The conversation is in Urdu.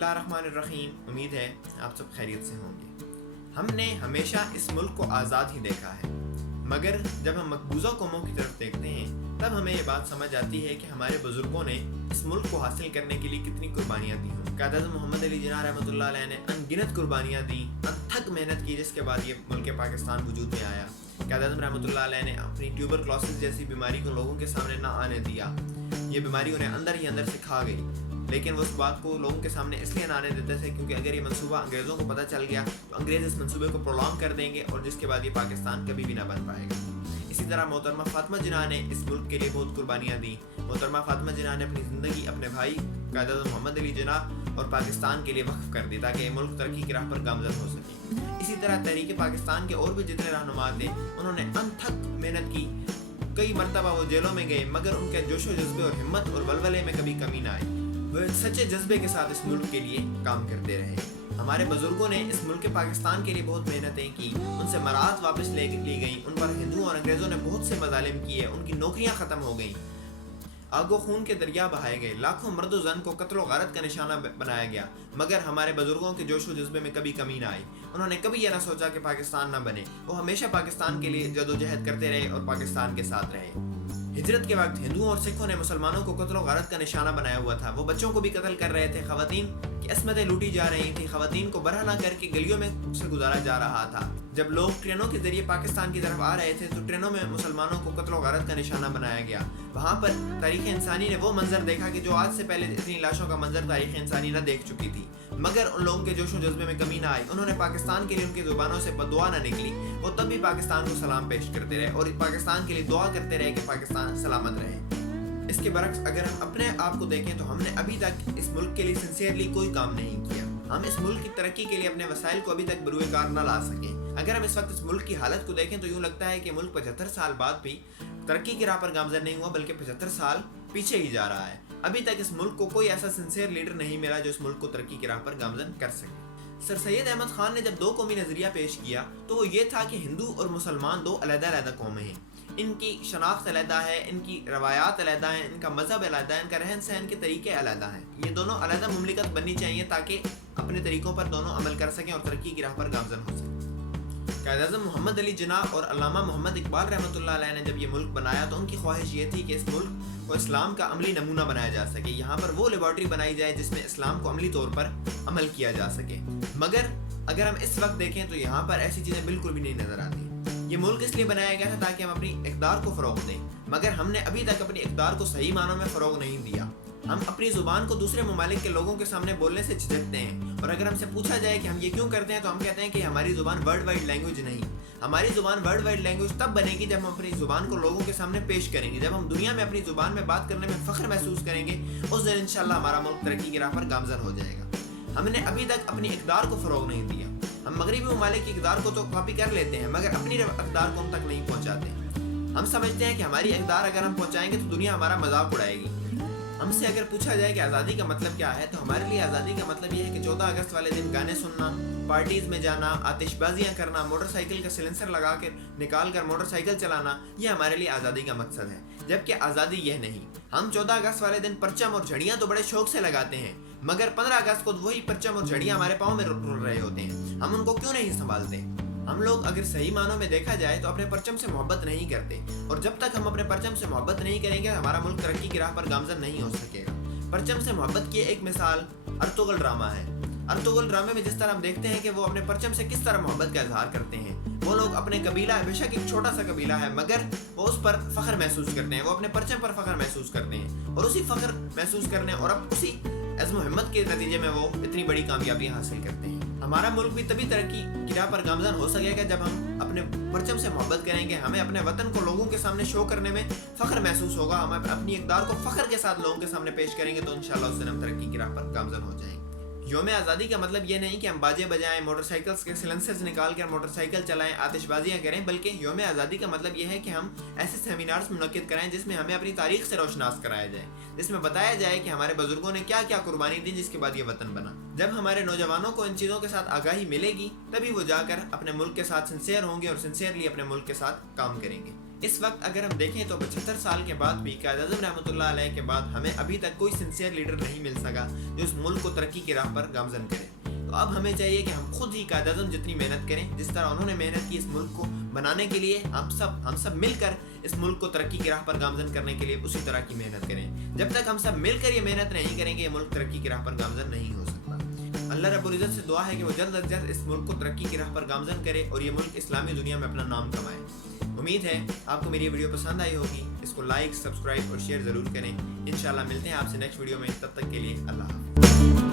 اللہ الرحمن الرحیم. امید ہے آپ سب خیریت سے ہوں گے. ہم نے ہمیشہ اس ملک کو آزاد ہی دیکھا ہے، مگر جب ہم مقبوضہ قوموں کی طرف دیکھتے ہیں تب ہمیں یہ بات سمجھ آتی ہے کہ ہمارے بزرگوں نے اس ملک کو حاصل کرنے کے لیے کتنی قربانیاں دی ہوں. قائد اعظم محمد علی جناح رحمۃ اللہ علیہ نے ان گنت قربانیاں دیں، انتھک محنت کی، جس کے بعد یہ ملک پاکستان وجود میں آیا. قائد اعظم رحمۃ اللہ علیہ نے اپنی ٹیوبرکلوسس جیسی بیماری کو لوگوں کے سامنے نہ آنے دیا. یہ بیماری انہیں اندر ہی اندر سے کھا گئی، لیکن وہ اس بات کو لوگوں کے سامنے اس لیے نہ آنے دیتے تھے کیونکہ اگر یہ منصوبہ انگریزوں کو پتہ چل گیا تو انگریز اس منصوبے کو پرولونگ کر دیں گے اور جس کے بعد یہ پاکستان کبھی بھی نہ بن پائے گا. اسی طرح محترمہ فاطمہ جناح نے اس ملک کے لیے بہت قربانیاں دیں. محترمہ فاطمہ جناح نے اپنی زندگی اپنے بھائی قائد اعظم محمد علی جناح اور پاکستان کے لیے وقف کر دی تاکہ یہ ملک ترقی کی راہ پر گامزن ہو سکے. اسی طرح تحریک پاکستان کے اور بھی جتنے رہنما تھے انہوں نے انتھک محنت کی. کئی مرتبہ وہ جیلوں میں گئے مگر ان کے جوش و جذبے اور ہمت اور ولولے میں کبھی کمی نہ آئی. وہ سچے جذبے کے ساتھ اس ملک کے لیے کام کرتے رہے. ہمارے بزرگوں نے اس ملک پاکستان کے لیے بہت محنتیں کی، ان سے مراعات واپس لی گئیں، ان پر ہندوؤں اور انگریزوں نے بہت سے مظالم کیے، ان کی نوکریاں ختم ہو گئیں، آگ و خون کے دریا بہائے گئے، لاکھوں مرد و زن کو قتل و غارت کا نشانہ بنایا گیا، مگر ہمارے بزرگوں کے جوش و جذبے میں کبھی کمی نہ آئی. انہوں نے کبھی یہ نہ سوچا کہ پاکستان نہ بنے. وہ ہمیشہ پاکستان کے لیے جدوجہد کرتے رہے اور پاکستان کے ساتھ رہے. ہجرت کے وقت ہندوؤں اور سکھوں نے مسلمانوں کو قتل و غارت کا نشانہ بنایا ہوا تھا. وہ بچوں کو بھی قتل کر رہے تھے، خواتین کی عصمتیں لوٹی جا رہی تھیں، خواتین کو برہنہ کر کے گلیوں میں سے گزارا جا رہا تھا. جب لوگ ٹرینوں کے ذریعے پاکستان کی طرف آ رہے تھے تو ٹرینوں میں مسلمانوں کو قتل و غارت کا نشانہ بنایا گیا. وہاں پر تاریخ انسانی نے وہ منظر دیکھا کہ جو آج سے پہلے اتنی لاشوں کا منظر تاریخ انسانی نہ دیکھ چکی تھی، مگر ان لوگوں کے جوش و جذبے میں کمی نہ آئی. انہوں نے پاکستان کے لیے ان کی زبانوں سے بدعا نہ نکلی. وہ تب بھی پاکستان کو سلام پیش کرتے رہے اور پاکستان کے لیے دعا کرتے رہے کہ پاکستان سلامت رہے. اس کے برعکس اگر ہم اپنے آپ کو دیکھیں تو ہم نے ابھی تک اس ملک کے لیے سنسیئرلی کوئی کام نہیں کیا. ہم اس ملک کی ترقی کے لیے اپنے وسائل کو ابھی تک بروئے کار نہ لا سکے. اگر ہم اس وقت اس ملک کی حالت کو دیکھیں تو یوں لگتا ہے کہ ملک 75 سال بعد بھی ترقی کی راہ پر گامزن نہیں ہوا بلکہ 75 سال پیچھے ہی جا رہا ہے. ابھی تک اس ملک کو کوئی ایسا سنسیئر لیڈر نہیں ملا جو اس ملک کو ترقی کی راہ پر گامزن کر سکے. سر سید احمد خان نے جب دو قومی نظریہ پیش کیا تو وہ یہ تھا کہ ہندو اور مسلمان دو علیحدہ علیحدہ قومیں ہیں. ان کی شناخت علیحدہ ہے، ان کی روایات علیحدہ ہیں، ان کا مذہب علیحدہ ہے، ان کا رہن سہن کے طریقے علیحدہ ہیں. یہ دونوں علیحدہ مملکت بننی چاہیے تاکہ اپنے طریقوں پر دونوں عمل کر سکیں اور ترقی کی راہ پر گامزن ہو سکیں. قائد اعظم محمد علی جناح اور علامہ محمد اقبال رحمۃ اللہ علیہ نے جب یہ ملک بنایا تو ان کی خواہش یہ تھی کہ اس ملک کو اسلام کا عملی نمونہ بنایا جا سکے. یہاں پر وہ لیبارٹری بنائی جائے جس میں اسلام کو عملی طور پر عمل کیا جا سکے. مگر اگر ہم اس وقت دیکھیں تو یہاں پر ایسی چیزیں بالکل بھی نہیں نظر آتی. یہ ملک اس لیے بنایا گیا تھا تاکہ ہم اپنی اقدار کو فروغ دیں، مگر ہم نے ابھی تک اپنی اقدار کو صحیح معنوں میں فروغ نہیں دیا. ہم اپنی زبان کو دوسرے ممالک کے لوگوں کے سامنے بولنے سے جھجکتے ہیں، اور اگر ہم سے پوچھا جائے کہ ہم یہ کیوں کرتے ہیں تو ہم کہتے ہیں کہ ہماری زبان ورلڈ وائڈ لینگویج نہیں. ہماری زبان ورلڈ وائڈ لینگویج تب بنے گی جب ہم اپنی زبان کو لوگوں کے سامنے پیش کریں گے. جب ہم دنیا میں اپنی زبان میں بات کرنے میں فخر محسوس کریں گے اس دن انشاءاللہ ہمارا ملک ترقی کی راہ پر گامزن ہو جائے گا. ہم نے ابھی تک اپنی اقدار کو فروغ نہیں دیا. ہم مغربی ممالک کی اقدار کو تو کاپی کر لیتے ہیں مگر اپنی اقدار کو ہم تک نہیں پہنچاتے. ہم سمجھتے ہیں کہ ہماری اقدار اگر ہم پہنچائیں گے تو دنیا ہمارا مذاق اڑائے گی. ہم سے اگر پوچھا جائے کہ آزادی کا مطلب کیا ہے تو ہمارے لیے آزادی کا مطلب یہ ہے کہ 14 اگست والے دن گانے سننا، پارٹیز میں جانا، آتش بازیاں کرنا، موٹر سائیکل کا سلنسر لگا کے نکال کر موٹر سائیکل چلانا، یہ ہمارے لیے آزادی کا مقصد ہے. جبکہ آزادی یہ نہیں. ہم 14 اگست والے دن پرچم اور جھڑیاں تو بڑے شوق سے لگاتے ہیں مگر 15 اگست کو وہی پرچم اور جھڑیاں ہمارے پاؤں میں رول رہے ہوتے ہیں. ہم ان کو کیوں نہیں سنبھالتے؟ ہم لوگ اگر صحیح معنوں میں دیکھا جائے تو اپنے پرچم سے محبت نہیں کرتے، اور جب تک ہم اپنے پرچم سے محبت نہیں کریں گے ہمارا ملک ترقی کی راہ پر گامزن نہیں ہو سکے گا. پرچم سے محبت کی ایک مثال ارطغرل ڈرامہ ہے. ارطغرل ڈرامے میں جس طرح ہم دیکھتے ہیں کہ وہ اپنے پرچم سے کس طرح محبت کا اظہار کرتے ہیں. وہ لوگ اپنے قبیلہ، بے شک ایک چھوٹا سا قبیلہ ہے مگر وہ اس پر فخر محسوس کرتے ہیں، وہ اپنے پرچم پر فخر محسوس کرتے ہیں، اور اسی فخر محسوس کرنے اور اب اسی عزم و ہمت کے نتیجے میں وہ اتنی بڑی کامیابیاں حاصل کرتے ہیں. ہمارا ملک بھی تبھی ترقی کی راہ پر گامزن ہو سکے گا جب ہم اپنے پرچم سے محبت کریں گے. ہمیں اپنے وطن کو لوگوں کے سامنے شو کرنے میں فخر محسوس ہوگا. ہم اپنی اقدار کو فخر کے ساتھ لوگوں کے سامنے پیش کریں گے تو انشاءاللہ اس دن ہم ترقی کی راہ پر گامزن ہو جائیں گے. یوم آزادی کا مطلب یہ نہیں کہ ہم باجے بجائیں، موٹر سائیکلز کے سلنسرز نکال کر موٹر سائیکل چلائیں، آتش بازیاں کریں، بلکہ یوم آزادی کا مطلب یہ ہے کہ ہم ایسے سیمینارز منعقد کرائیں جس میں ہمیں اپنی تاریخ سے روشناس کرایا جائے، جس میں بتایا جائے کہ ہمارے بزرگوں نے کیا کیا قربانی دی جس کے بعد یہ وطن بنا. جب ہمارے نوجوانوں کو ان چیزوں کے ساتھ آگاہی ملے گی تبھی وہ جا کر اپنے ملک کے ساتھ سنسیئر ہوں گے اور سنسیئرلی اپنے ملک کے ساتھ کام کریں گے. اس وقت اگر ہم دیکھیں تو 75 سال کے بعد بھی قائد اعظم رحمۃ اللہ علیہ کے بعد ہمیں ابھی تک کوئی سنسیئر لیڈر نہیں مل سکا جو اس ملک کو ترقی کی راہ پر گامزن کرے. تو اب ہمیں چاہیے کہ ہم خود ہی قائد اعظم جتنی محنت کریں جس طرح انہوں نے محنت کی اس ملک کو بنانے کے لیے. ہم سب مل کر اس ملک کو ترقی کی راہ پر گامزن کرنے کے لیے اسی طرح کی محنت کریں. جب تک ہم سب مل کر یہ محنت نہیں کریں گے یہ ملک ترقی کی راہ پر گامزن نہیں ہو سکتا. اللہ رب العزت سے دعا ہے کہ وہ جلد از جلد اس ملک کو ترقی کی راہ پر گامزن کرے اور یہ ملک اسلامی دنیا میں اپنا نام کمائے. امید ہے آپ کو میری یہ ویڈیو پسند آئی ہوگی. اس کو لائک، سبسکرائب اور شیئر ضرور کریں. انشاءاللہ ملتے ہیں آپ سے نیکسٹ ویڈیو میں. تب تک کے لیے اللہ حافظ.